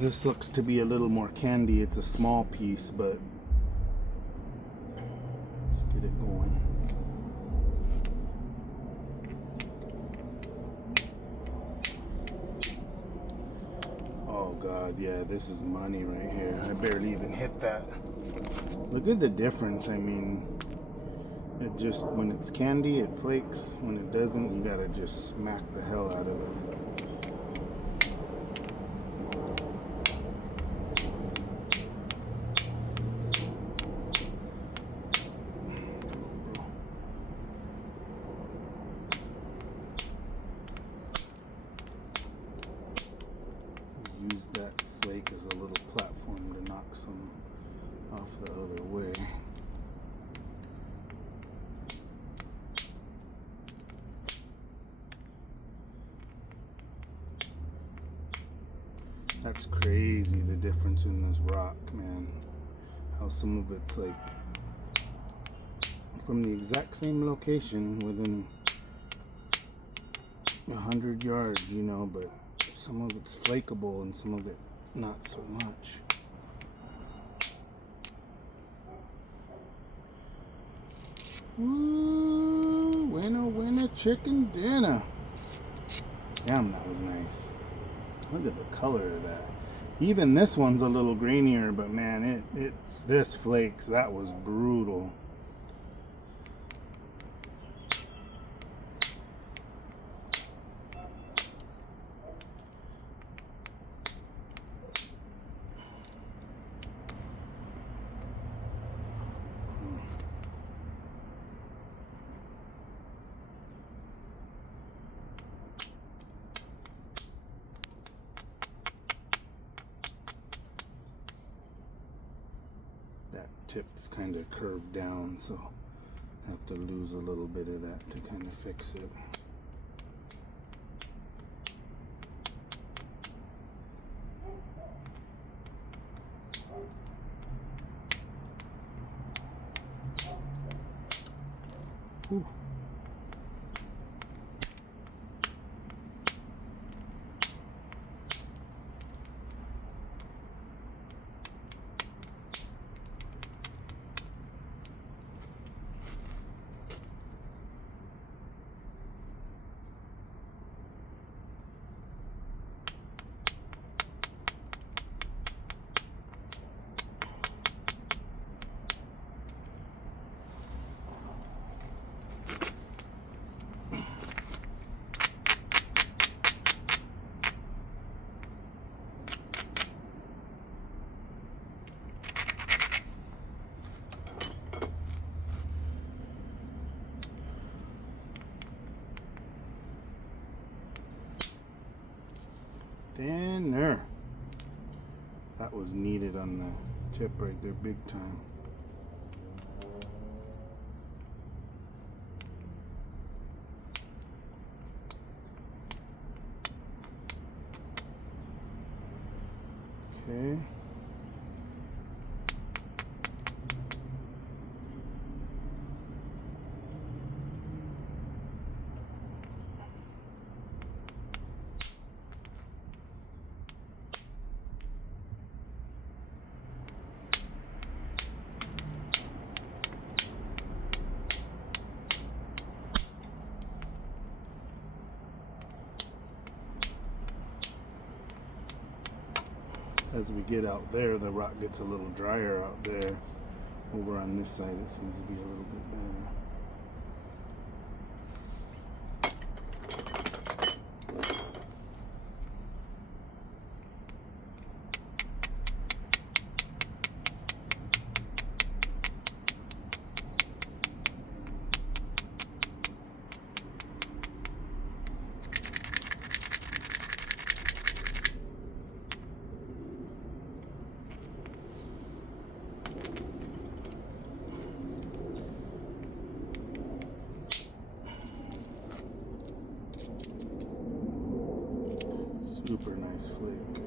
This looks to be a little more candy. It's a small piece, but let's get it going. Oh God, yeah, this is money right here. I barely even hit that. Look at the difference. I mean, it just, when it's candy, it flakes. When it doesn't, you gotta just smack the hell out of it. Use that flake as a little platform to knock some off the other way. That's crazy, the difference in this rock, man. How some of it's like from the exact same location within 100 yards, you know, but some of it's flakeable and some of it not so much. Ooh, winner chicken dinner. Damn, that was nice. Look at the color of that. Even this one's a little grainier, but man, this flakes. That was brutal. Tip's kind of curved down, so I have to lose a little bit of that to kind of fix it. Ooh. Thinner. That was needed on the tip right there, big time. Okay. As we get out there, the rock gets a little drier out there. Over on this side, it seems to be a little bit better. Super nice flake.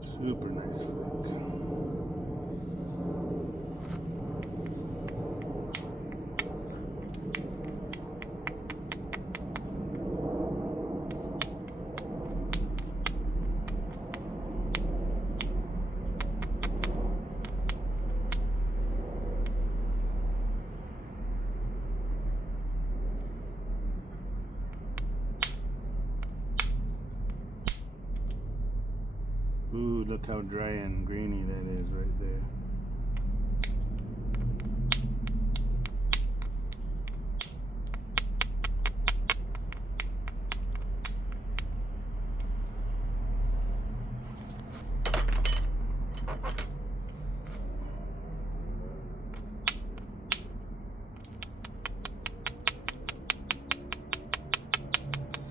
Super nice flake. look how dry and grainy that is right there.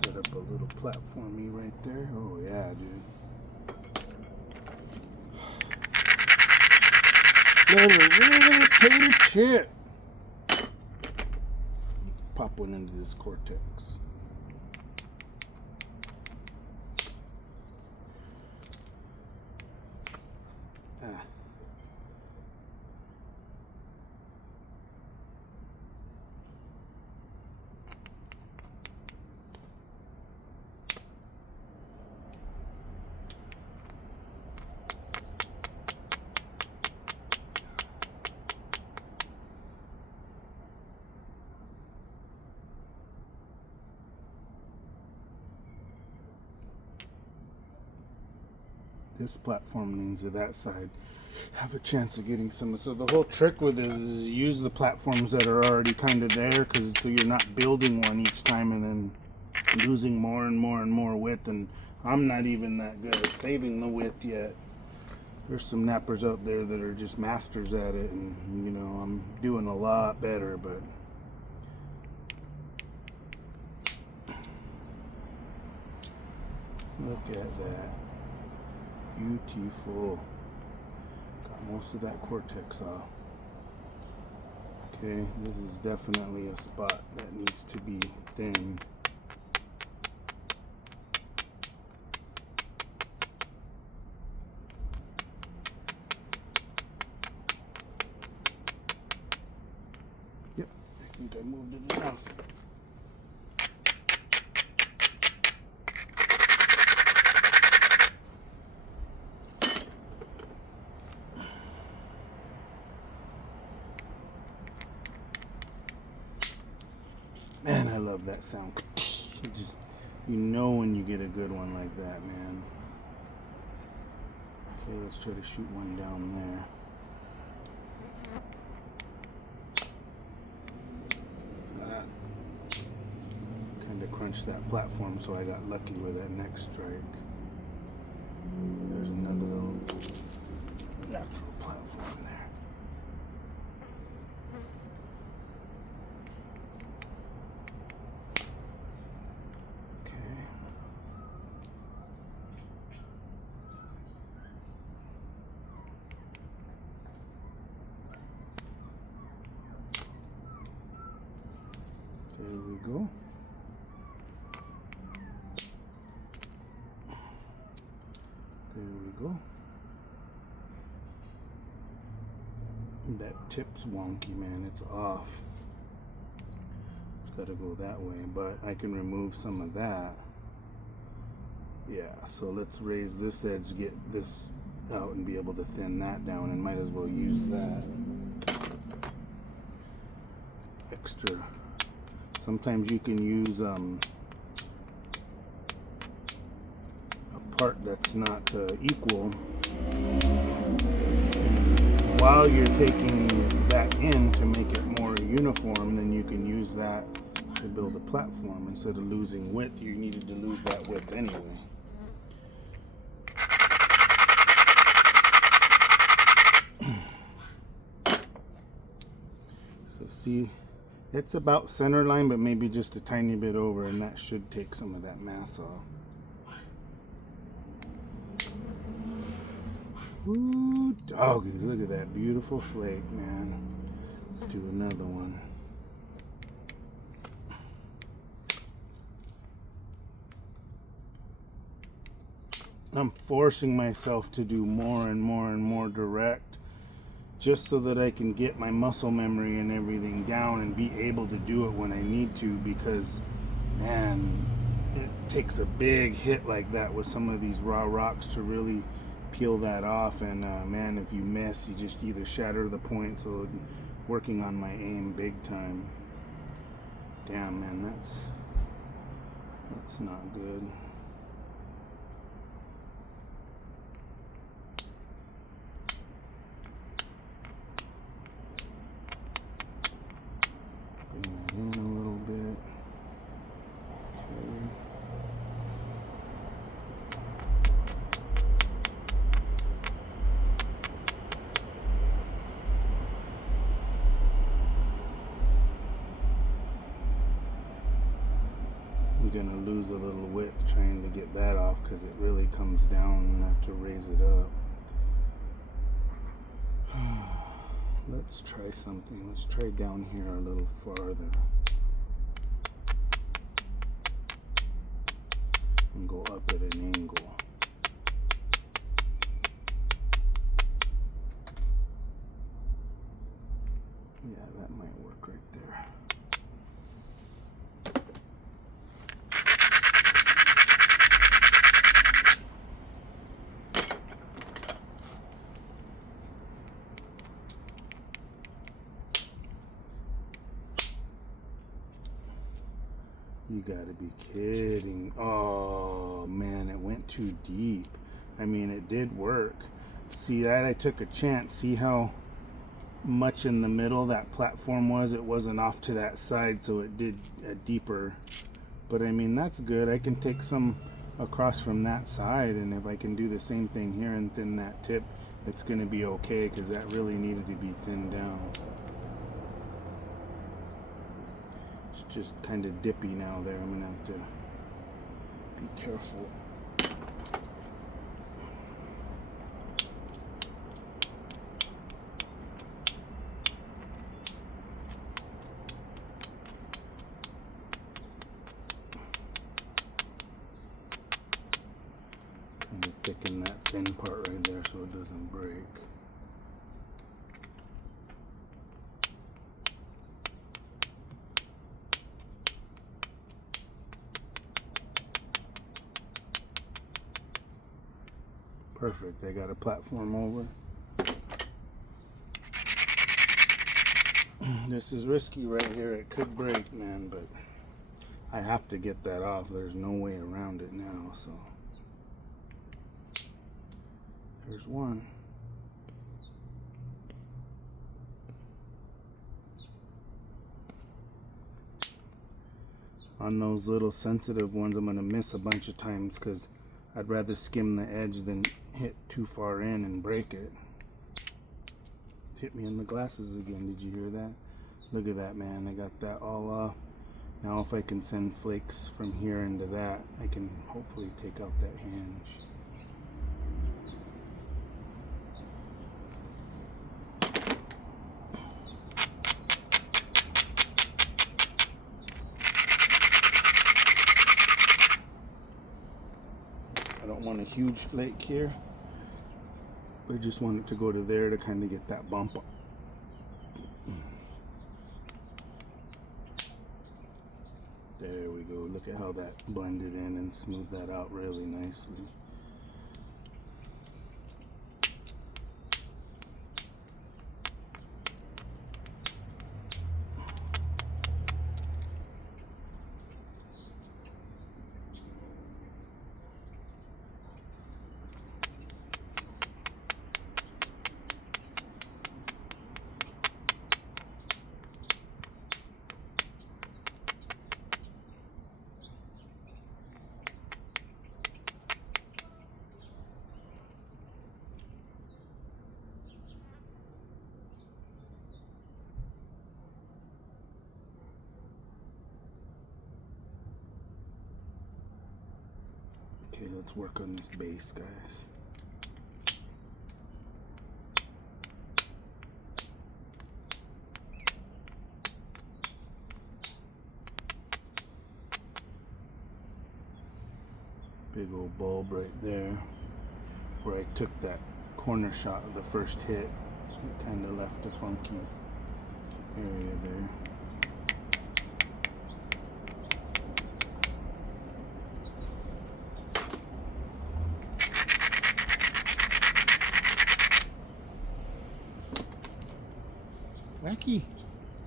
Set up a little platformy right there. Oh yeah, dude. Little potato chip. Pop one into this cortex. Ah. This platform means that that side have a chance of getting some. So the whole trick with this is use the platforms that are already kind of there, because so you're not building one each time and then losing more and more and more width. And I'm not even that good at saving the width yet. There's some nappers out there that are just masters at it, and you know, I'm doing a lot better, but look at that. Beautiful. Got most of that cortex off. Okay, this is definitely a spot that needs to be thin. Yep, I think I moved it enough. Man, I love that sound. It just, you know when you get a good one like that, man. Okay, let's try to shoot one down there. Kind of crunched that platform, so I got lucky with that next strike. There's another little natural platform there. There we go. There we go. That tip's wonky, man. It's off. It's got to go that way, but I can remove some of that. Yeah, so let's raise this edge, get this out, and be able to thin that down, and might as well use that extra. Sometimes you can use a part that's not equal while you're taking that in to make it more uniform. Then you can use that to build a platform. Instead of losing width, you needed to lose that width anyway. So see, it's about center line, but maybe just a tiny bit over, and that should take some of that mass off. Ooh, doggy, look at that beautiful flake, man. Let's do another one. I'm forcing myself to do more and more and more direct, just so that I can get my muscle memory and everything down and be able to do it when I need to, because, man, it takes a big hit like that with some of these raw rocks to really peel that off. And man, if you miss, you just either shatter the point. So working on my aim big time. Damn, man, that's not good. gonna lose a little width trying to get that off because it really comes down and I have to raise it up. Let's try something. Let's try down here a little farther and go up at an angle. Yeah, that might work right there. You gotta be kidding. Oh man, it went too deep. I mean, it did work. See that? I took a chance. See how much in the middle that platform was? It wasn't off to that side, so it did a deeper. But I mean, that's good. I can take some across from that side, and if I can do the same thing here and thin that tip, it's gonna be okay, because that really needed to be thinned down. Just kind of dippy now there. I'm gonna have to be careful. Kind of thicken that thin part right there so it doesn't break. Perfect. I got a platform over. This is risky right here. It could break, man, but I have to get that off. There's no way around it now, so. There's one. On those little sensitive ones, I'm going to miss a bunch of times because I'd rather skim the edge than hit too far in and break it. It hit me in the glasses again. Did you hear that? Look at that, man. I got that all off. Now if I can send flakes from here into that, I can hopefully take out that hinge. I don't want a huge flake here. I just want it to go to there to kind of get that bump up. There we go. Look at how that blended in and smoothed that out really nicely. Okay, let's work on this base, guys. Big old bulb right there. Where I took that corner shot of the first hit, it kind of left a funky area there. Wacky,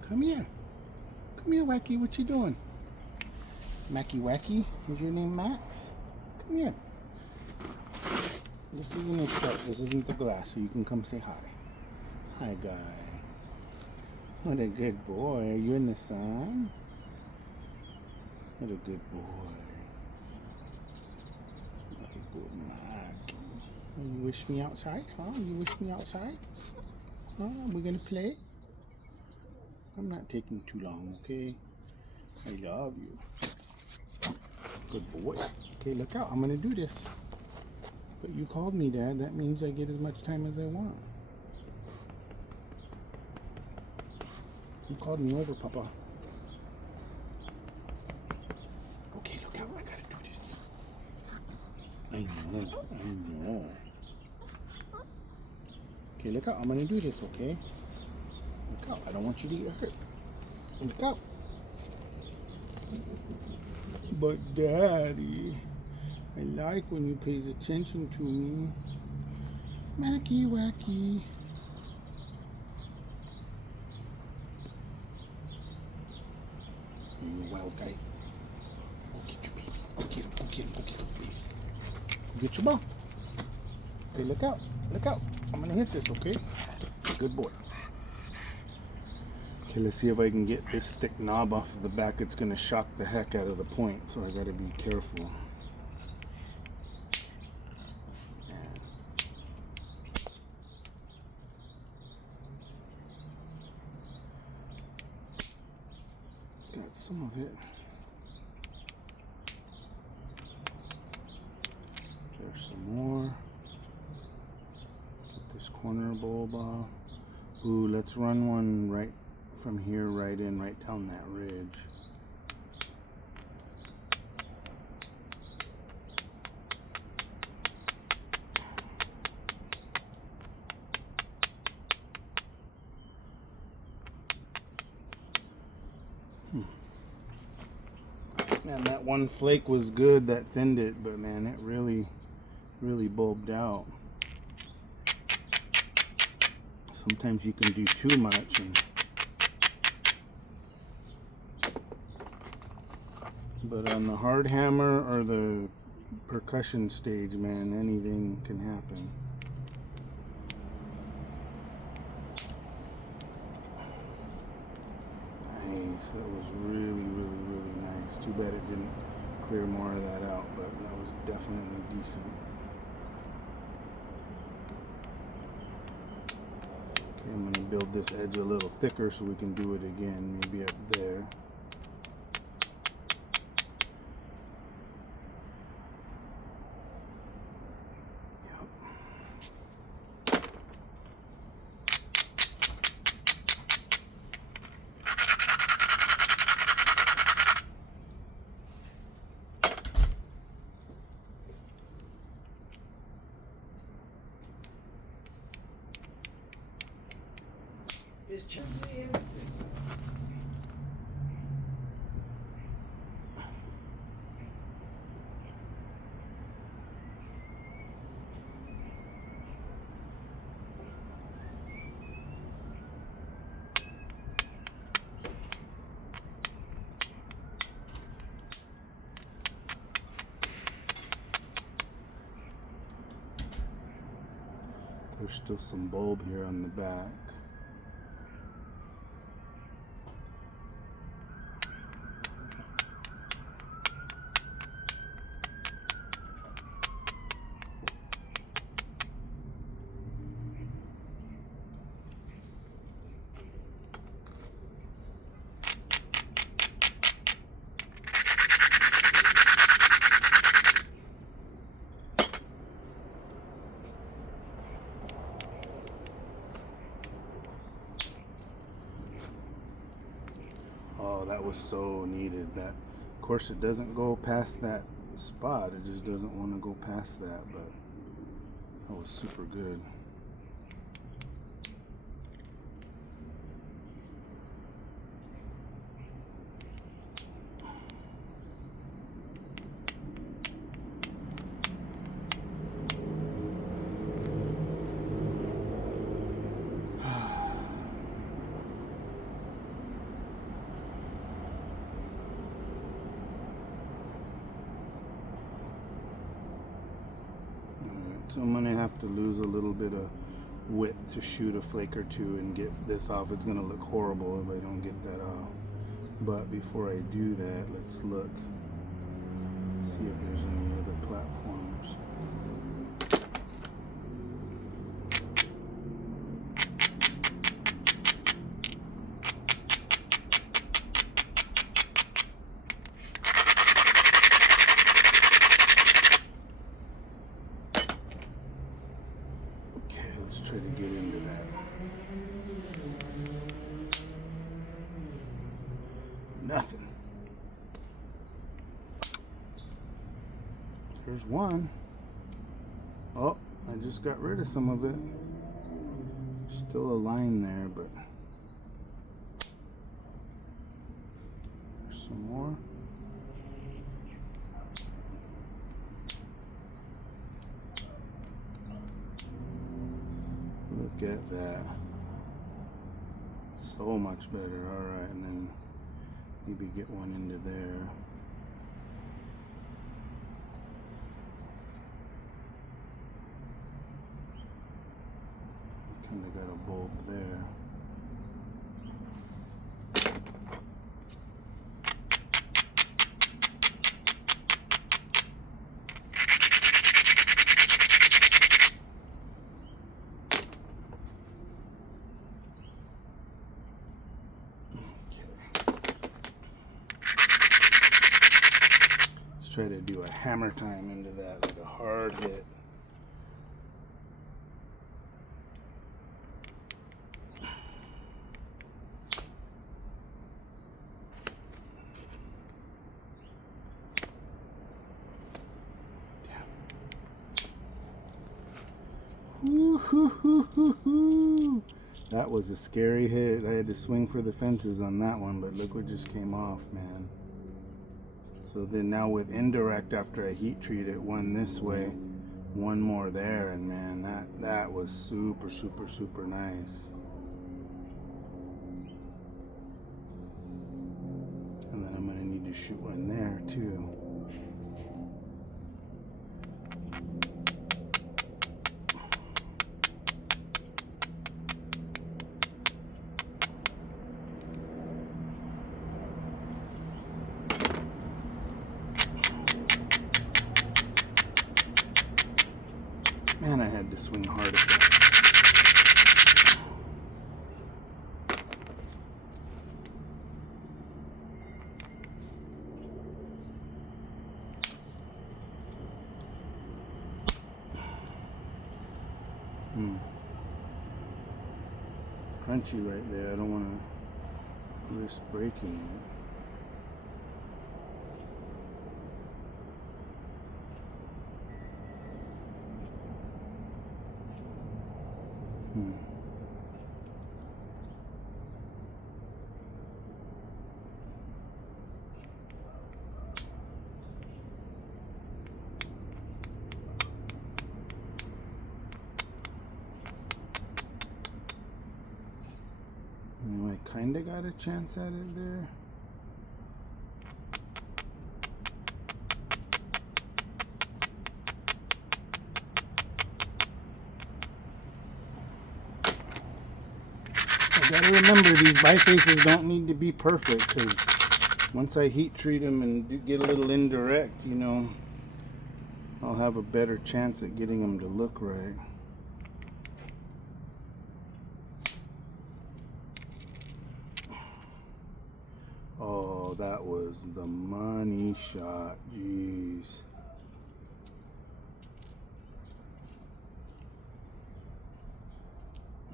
come here. Come here, Wacky. What you doing? Macky Wacky? Is your name Max? Come here. This isn't a cup. This isn't the glass, so you can come say hi. Hi, guy. What a good boy. Are you in the sun? What a good boy. What a good Mac. You wish me outside? Huh? You wish me outside? Huh? We're gonna play? I'm not taking too long, okay? I love you. Good boy. Okay, look out. I'm going to do this. But you called me, Dad. That means I get as much time as I want. You called me over, Papa. Okay, look out. I got to do this. I know. Okay, look out. I'm going to do this, okay? Look out. I don't want you to get hurt. Look out. But Daddy, I like when you pays attention to me. Wacky, wacky. You wild guy. Go get your baby. Go get him. Go get him. Go get those babies. Go get your ball. Hey, look out. Look out. I'm going to hit this, okay? Good boy. Okay, let's see if I can get this thick knob off of the back. It's going to shock the heck out of the point, so I got to be careful. Got some of it. There's some more. Get this corner bulb off. Ooh, let's run one right from here right in, right down that ridge. Man, that one flake was good that thinned it, but man, it really bulbed out. Sometimes you can do too much, but on the hard hammer or the percussion stage, man, anything can happen. Nice, that was really nice. Too bad it didn't clear more of that out, but that was definitely decent. Okay, I'm going to build this edge a little thicker so we can do it again, maybe up there. Is Chuck in? There's still some bulb here on the back. Oh, that was so needed. That, of course, it doesn't go past that spot. It just doesn't want to go past that, but that was super good. So I'm going to have to lose a little bit of width to shoot a flake or two and get this off. It's going to look horrible if I don't get that off. But before I do that, let's look, see if there's any other platforms. Nothing. Here's one. Oh, I just got rid of some of it. Still a line there, but there's some more. Look at that. So much better. Alright, and then maybe get one into there. Kinda got a bulb there. Try to do a hammer time into that, like a hard hit. Woo-hoo-hoo-hoo-hoo. That was a scary hit. I had to swing for the fences on that one, but look what just came off, man. So then now with indirect, after I heat treat it, one this way, one more there, and man, that was super, super, super nice. And then I'm gonna need to shoot one there too. Man, I had to swing hard at that. Crunchy right there. I don't want to risk breaking it. I kind of got a chance at it there. I gotta remember, these bifaces don't need to be perfect, because once I heat treat them and get a little indirect, you know, I'll have a better chance at getting them to look right. Oh, that was the money shot. Jeez.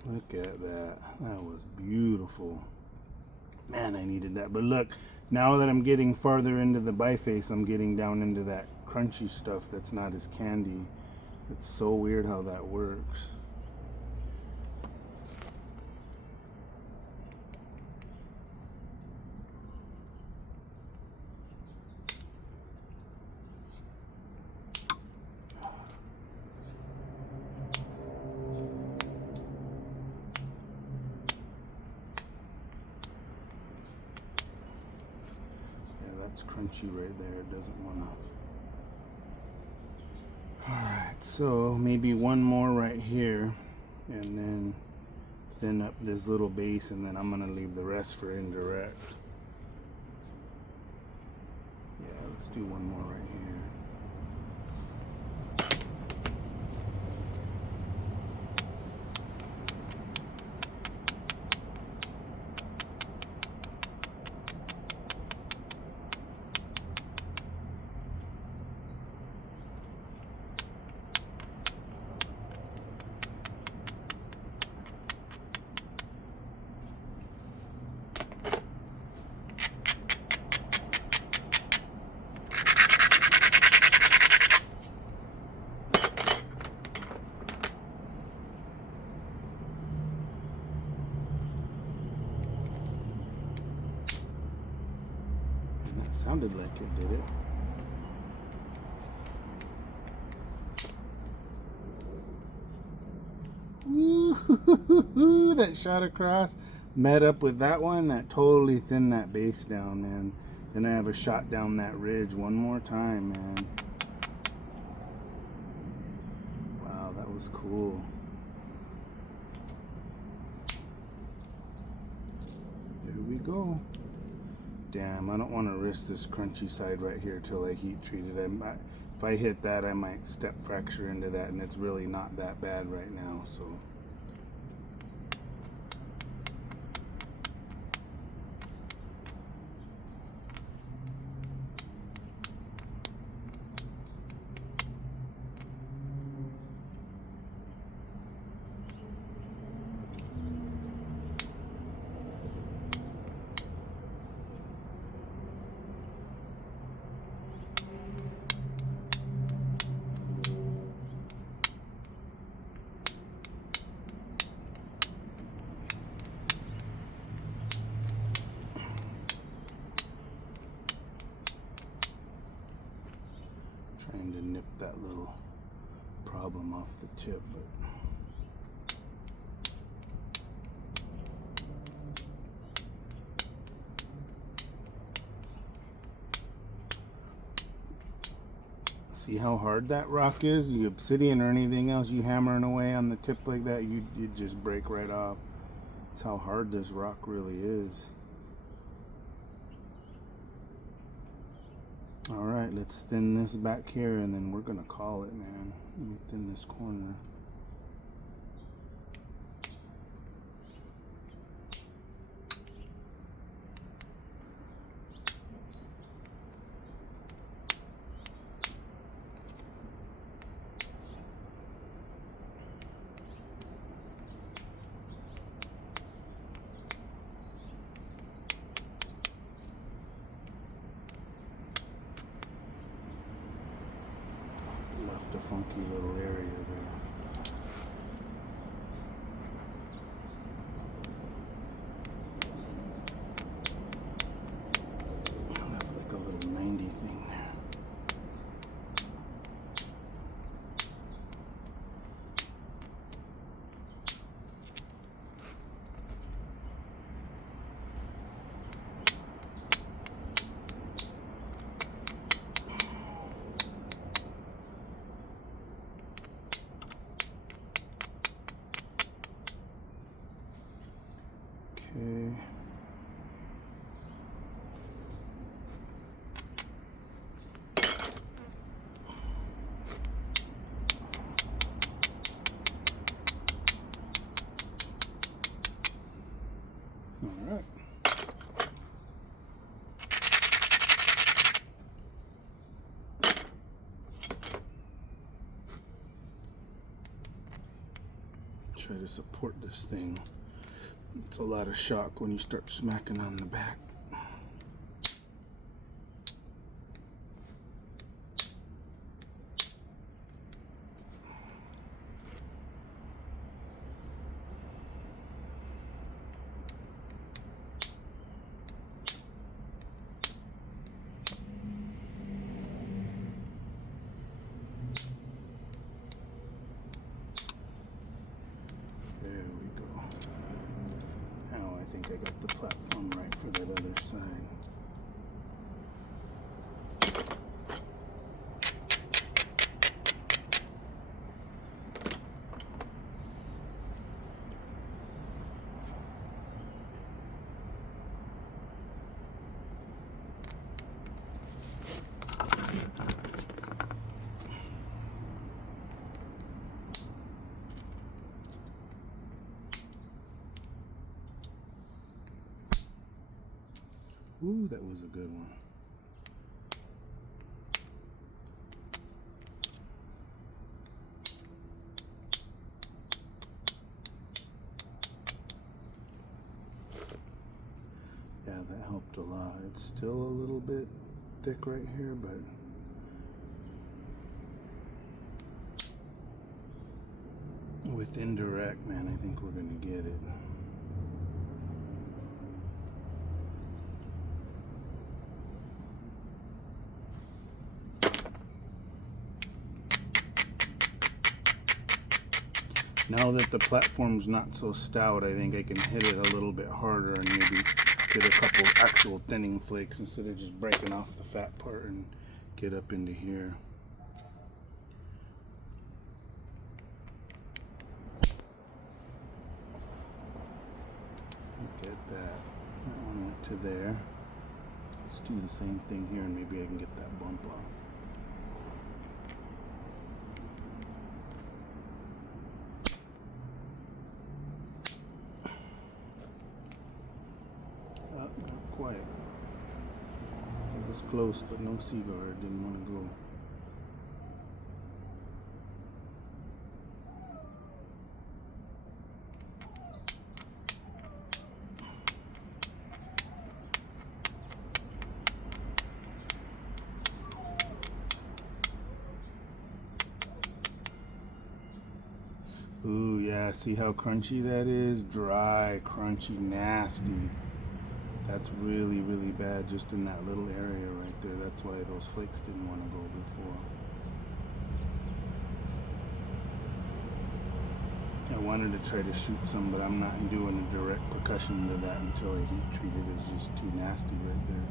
Look at that. That was beautiful. Man, I needed that. But look, now that I'm getting farther into the biface, I'm getting down into that crunchy stuff that's not as candy. It's so weird how that works. It's crunchy right there. It doesn't want to. Alright, so maybe one more right here, and then thin up this little base, and then I'm going to leave the rest for indirect. Yeah, let's do one more right here. Sounded like it did it. Woo! That shot across met up with that one. That totally thinned that base down, man. Then I have a shot down that ridge one more time, man. Wow, that was cool. There we go. Damn, I don't want to risk this crunchy side right here till I heat treat it. If I hit that, I might step fracture into that, and it's really not that bad right now, so. Trying to nip that little problem off the tip, but see how hard that rock is? You obsidian or anything else, you hammering away on the tip like that, you just break right off. That's how hard this rock really is. Alright, let's thin this back here and then we're gonna call it, man. Let me thin this corner. Left a funky little area there. Left like a little 90 thing there. Okay. All right. Try to support this thing. It's a lot of shock when you start smacking on the back. I think I got the platform right for that other side. Ooh, that was a good one. Yeah, that helped a lot. It's still a little bit thick right here, but with indirect, man, I think we're gonna get it. Now that the platform's not so stout, I think I can hit it a little bit harder and maybe get a couple actual thinning flakes instead of just breaking off the fat part and get up into here. Look at that. That one went to there. Let's do the same thing here and maybe I can get that bump off. Not quite. It was close, but no cigar. Didn't want to go. Ooh, yeah, see how crunchy that is? Dry, crunchy, nasty. That's really, really bad just in that little area right there. That's why those flakes didn't want to go before. I wanted to try to shoot some, but I'm not doing a direct percussion to that until I heat treat it. It's just too nasty right there.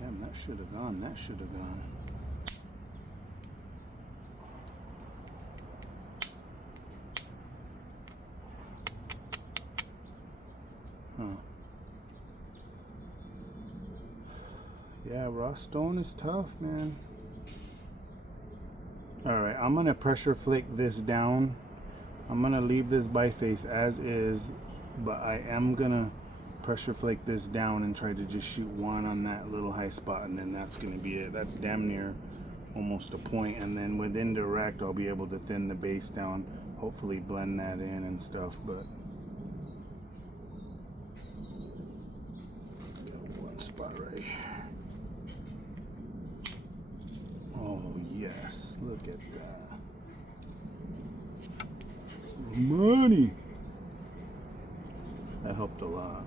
Damn, that should have gone. That should have gone. Huh. Yeah, raw stone is tough, man. Alright, I'm going to pressure flake this down. I'm going to leave this biface as is, but I am going to pressure flake this down and try to just shoot one on that little high spot, and then that's going to be it. That's damn near almost a point, and then with indirect I'll be able to thin the base down, hopefully blend that in and stuff. But one spot right here. Oh yes, look at that. Money. That helped a lot.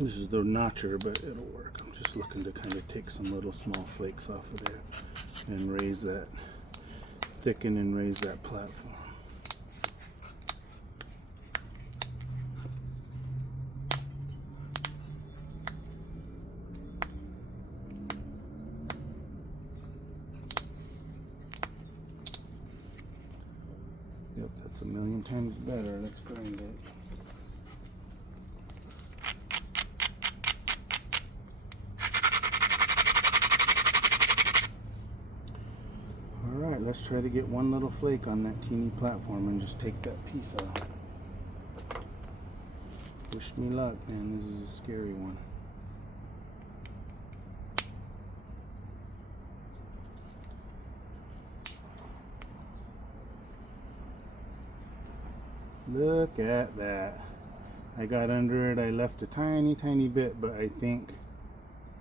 This is the notcher, but it'll work. I'm just looking to kind of take some little small flakes off of there and raise that, thicken and raise that platform. Yep, that's a million times better. Let's grind it. Alright, let's try to get one little flake on that teeny platform and just take that piece out. Wish me luck, man. This is a scary one. Look at that. I got under it. I left a tiny, tiny bit, but I think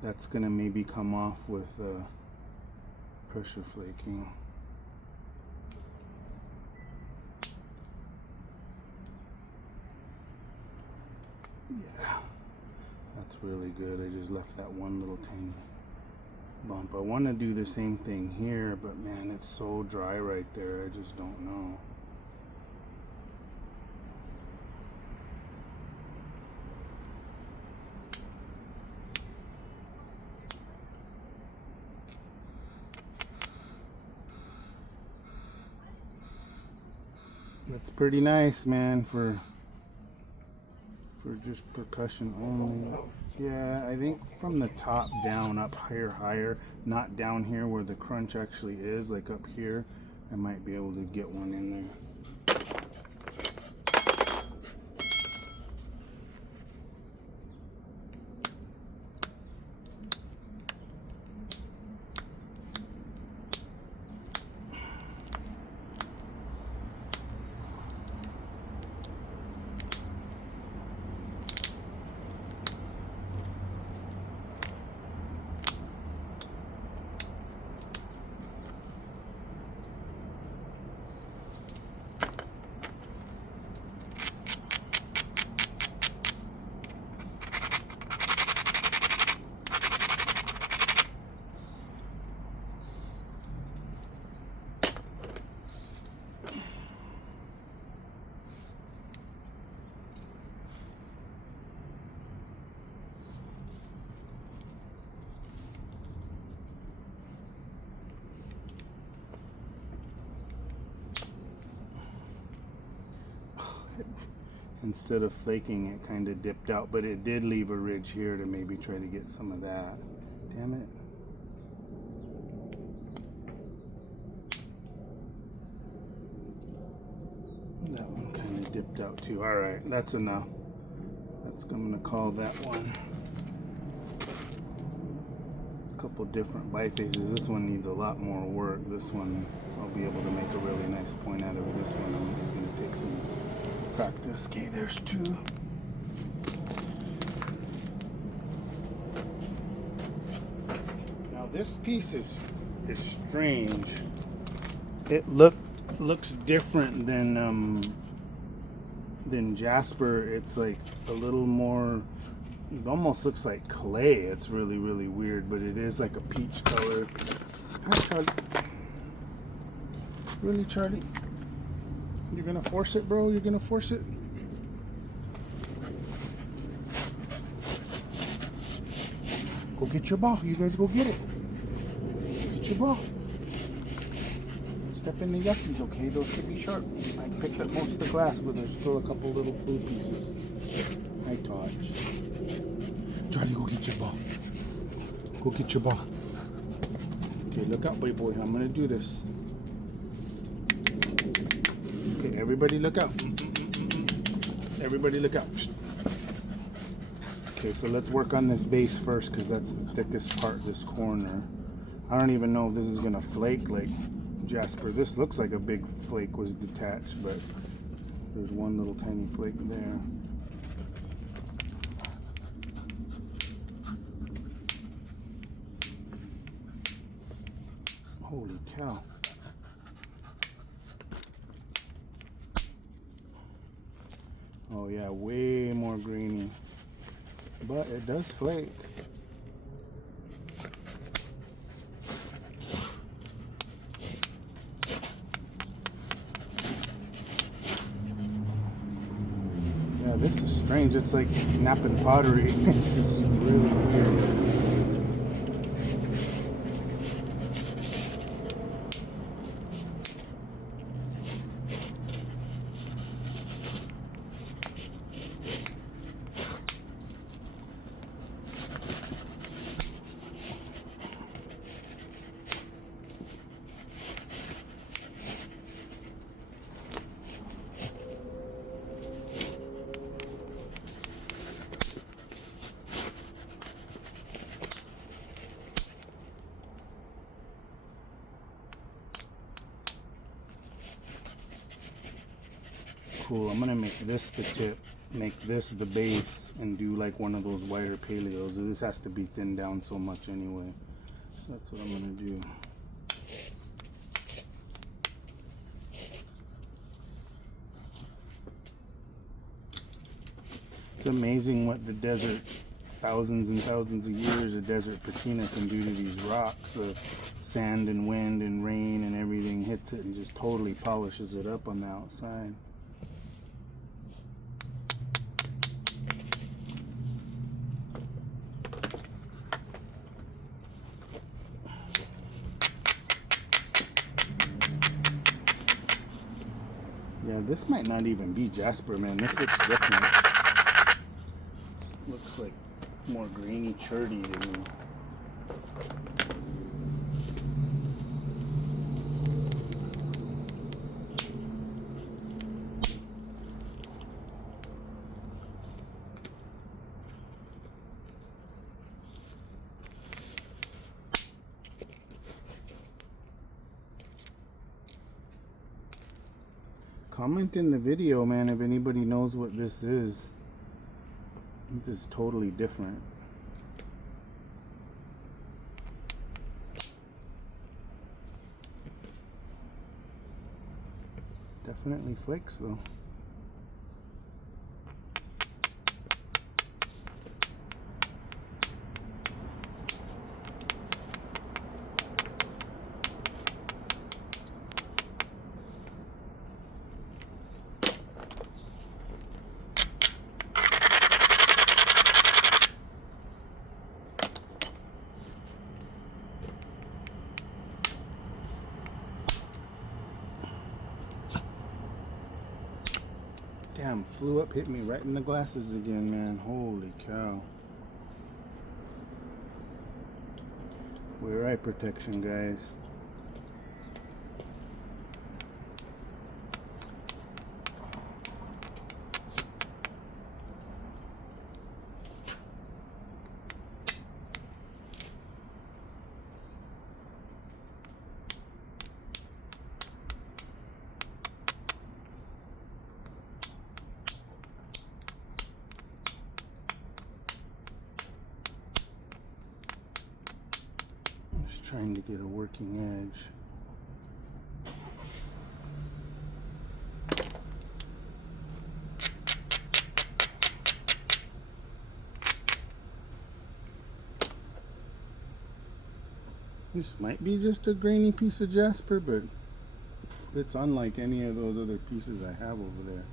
that's gonna maybe come off with pressure flaking. Yeah, that's really good. I just left that one little tiny bump. I want to do the same thing here, but man, it's so dry right there. I just don't know. That's pretty nice, man, for just percussion only. Yeah, I think from the top down, up higher, not down here where the crunch actually is, like up here, I might be able to get one in there. Instead of flaking, it kind of dipped out, but it did leave a ridge here to maybe try to get some of that. Damn it. That one kind of dipped out too. All right, that's enough. I'm gonna call that one. A couple different bifaces. This one needs a lot more work. This one, I'll be able to make a really nice point out of this one. I'm just gonna take some practice. Okay, there's two. Now this piece is strange. It looks different than Jasper. It's like a little more. It almost looks like clay. It's really weird, but it is like a peach color. Hi, Charlie. Really, Charlie? You're gonna force it, bro? You're gonna force it? Go get your ball. You guys go get it. Get your ball. Step in the yuckies, okay? Those should be sharp. I picked up most of the glass, but there's still a couple little blue pieces. Hi, Touch. Charlie, go get your ball. Go get your ball. Okay, look out, boy. I'm gonna do this. Okay, everybody look out. Everybody look out. Okay, so let's work on this base first because that's the thickest part, this corner. I don't even know if this is gonna flake like Jasper. This looks like a big flake was detached, but there's one little tiny flake there. Holy cow. Oh yeah, way more greeny. But it does flake. Yeah, this is strange. It's like napping pottery. It's just really weird. Cool. I'm gonna make this the tip, make this the base, and do like one of those wider paleos. This has to be thinned down so much anyway, so that's what I'm gonna do. It's amazing what the desert thousands and thousands of years a desert patina can do to these rocks. The sand and wind and rain and everything hits it and just totally polishes it up on the outside. Yeah, this might not even be Jasper, man. This looks different. Looks like more grainy churty to me. Comment in the video, man, if anybody knows what this is. This is totally different. Definitely flakes though. Damn, flew up, hit me right in the glasses again, man. Holy cow. Wear eye protection, guys. Just trying to get a working edge. This might be just a grainy piece of Jasper, but it's unlike any of those other pieces I have over there.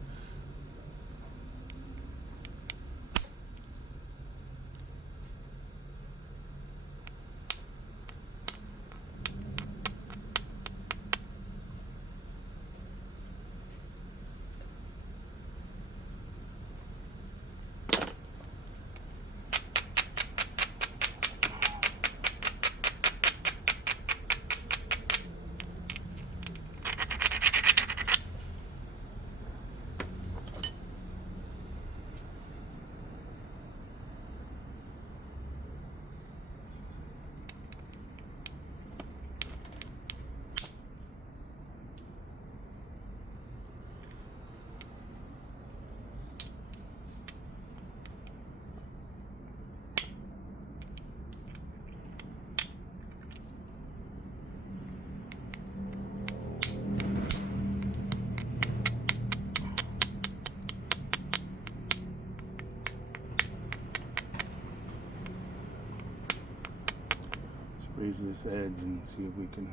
Raise this edge and see if we can.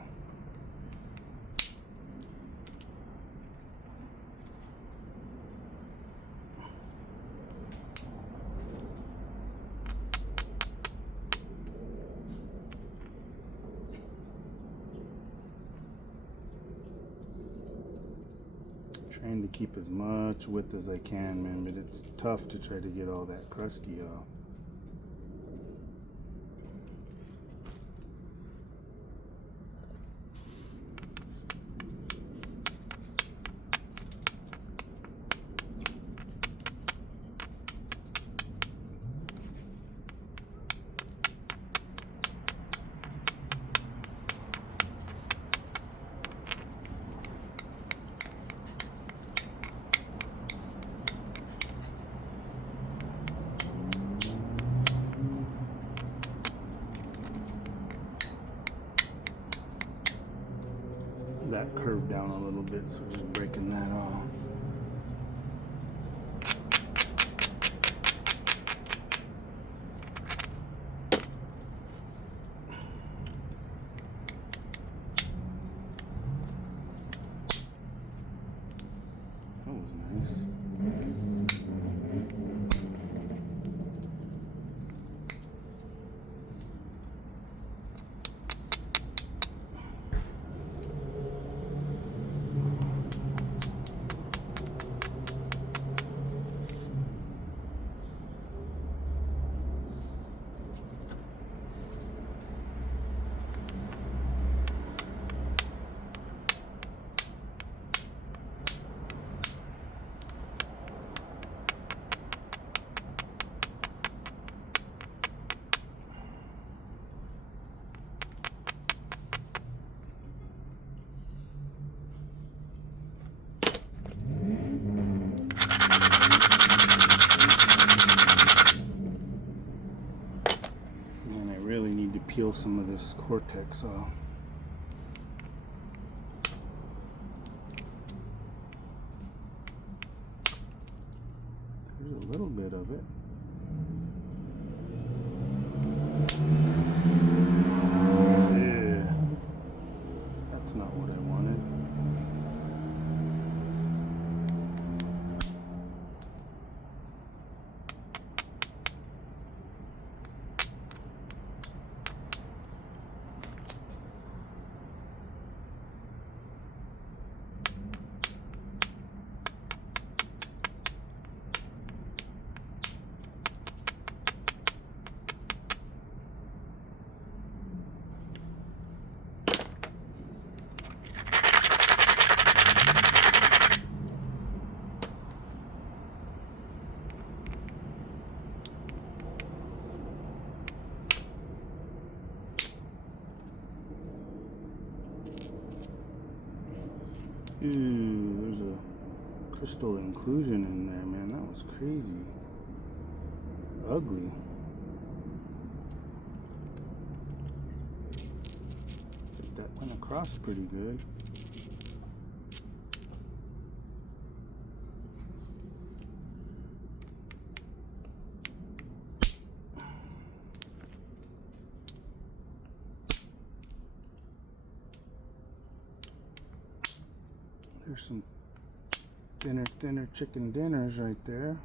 Trying to keep as much width as I can, man, but it's tough to try to get all that crusty off. That curved down a little bit, so just breaking that off. peel some of this cortex off. There's a little bit of it. Yeah, that's not what I wanted. Ooh, there's a crystal inclusion in there, man. That was crazy. Ugly. But that went across pretty good. There's some thinner chicken dinners right there.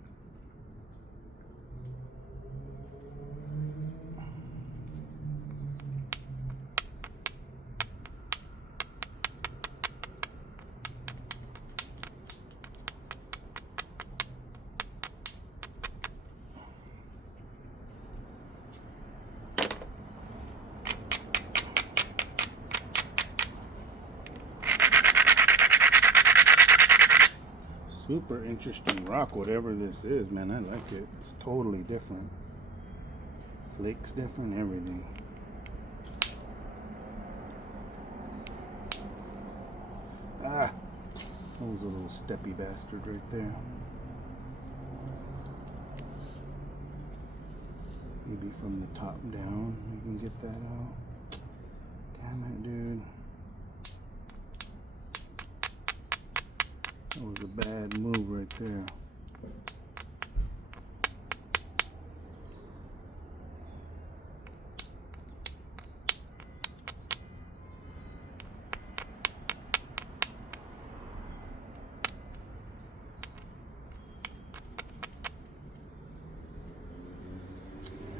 Super interesting rock, whatever this is, man. I like it. It's totally different. Flakes different, everything. Ah, that was a little steppy bastard right there. Maybe from the top down we can get that out. Damn it, dude. That was a bad move right there.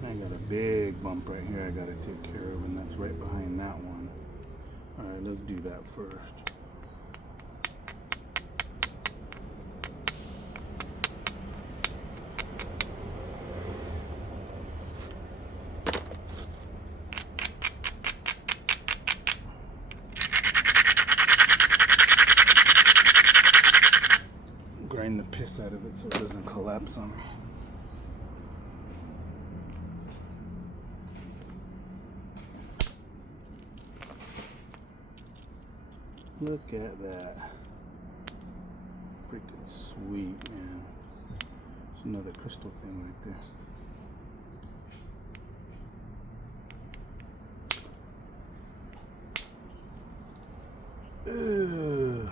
I got a big bump right here I gotta take care of, and that's right behind that one. Alright, let's do that first. Grind the piss out of it so it doesn't collapse on me. Look at that. Freaking sweet, man. There's another crystal thing right there. Ew.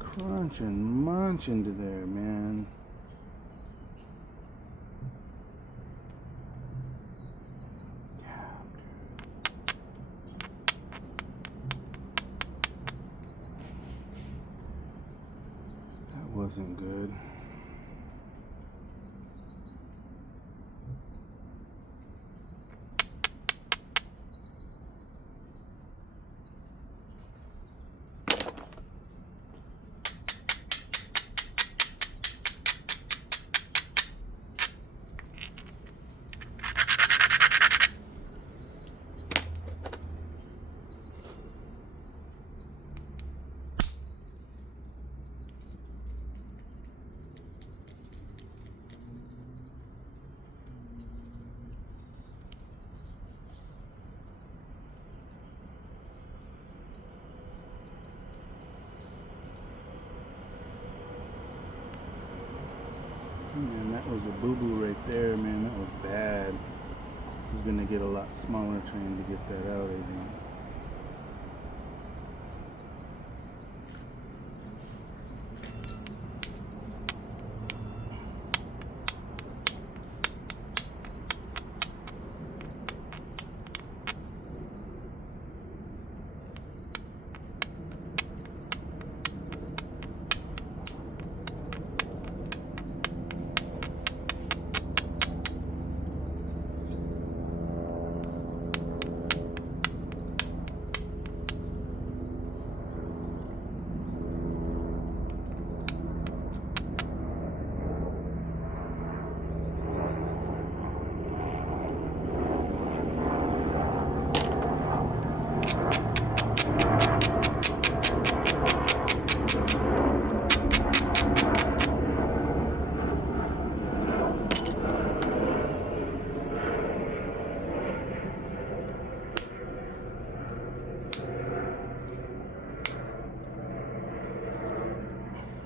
Crunch and munch into there, man. Wasn't good. Man, that was a boo-boo right there, man. That was bad. is gonna get a lot smaller trying to get that out, I think.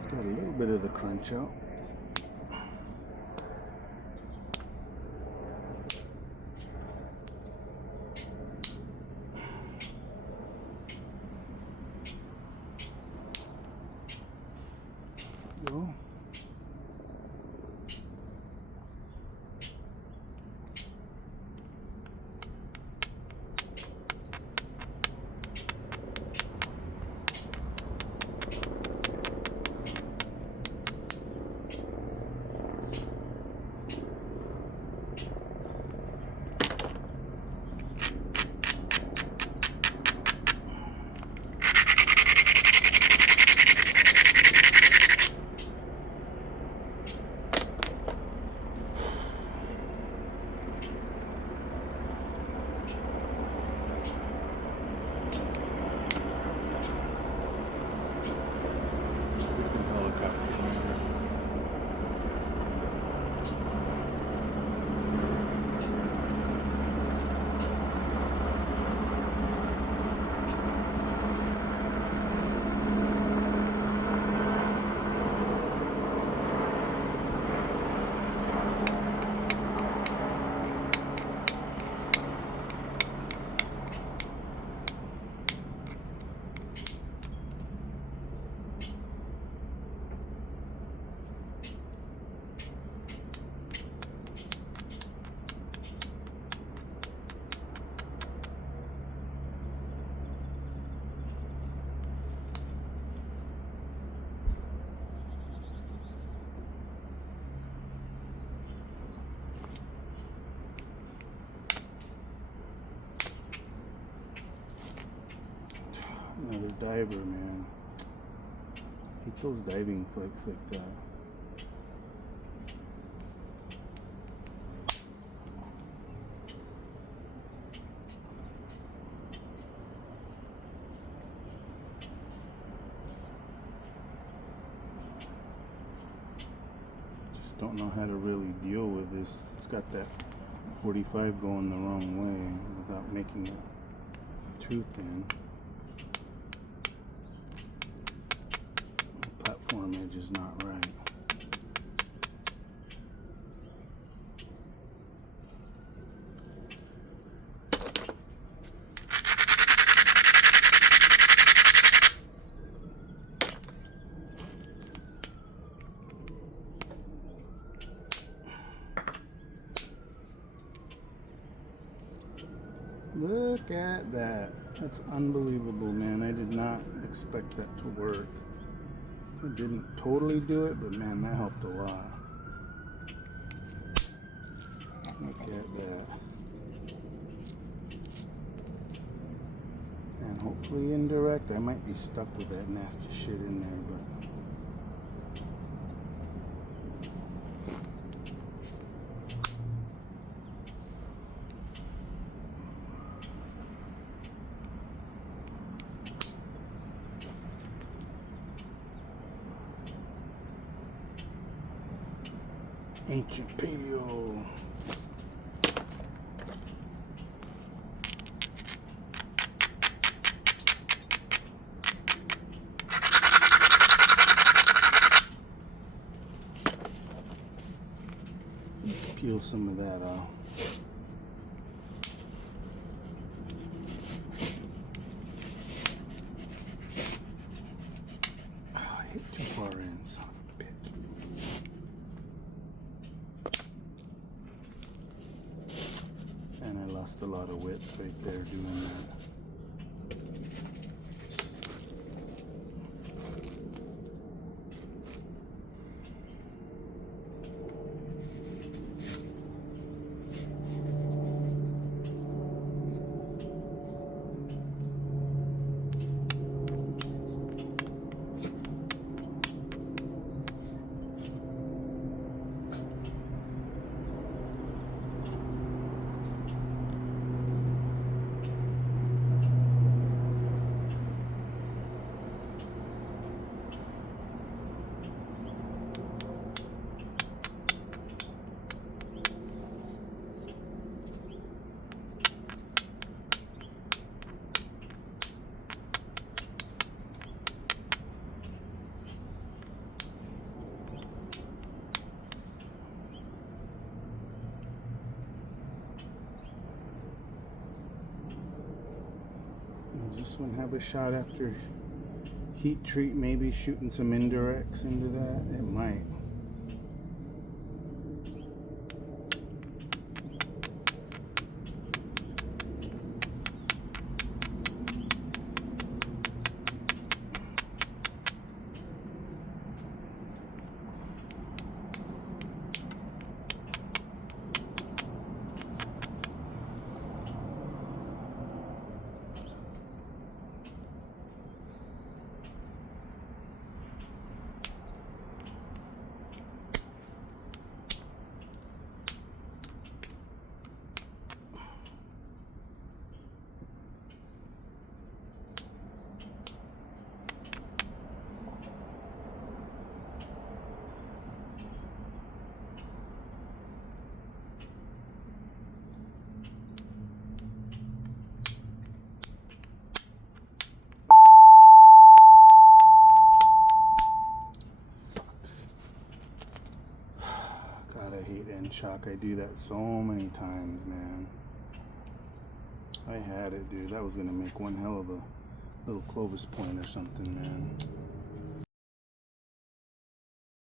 Got a little bit of the crunch out. Go. Another diver, man. Hate those diving flicks like that. Just don't know how to really deal with this. It's got that 45 going the wrong way without making it too thin. Platform edge is not right. Look at that. That's unbelievable, man. I did not expect that to work. I didn't totally do it, but man, that helped a lot. Look at that. And hopefully indirect. I might be stuck with that nasty shit in there, but ancient Paleo. Peel some of that off. lost a lot of width right there doing that. Does this one have a shot after heat treat, maybe shooting some indirects into that? It might. God, I hate end shock. I do that so many times, man. I had it, dude. That was gonna make one hell of a little Clovis point or something, man.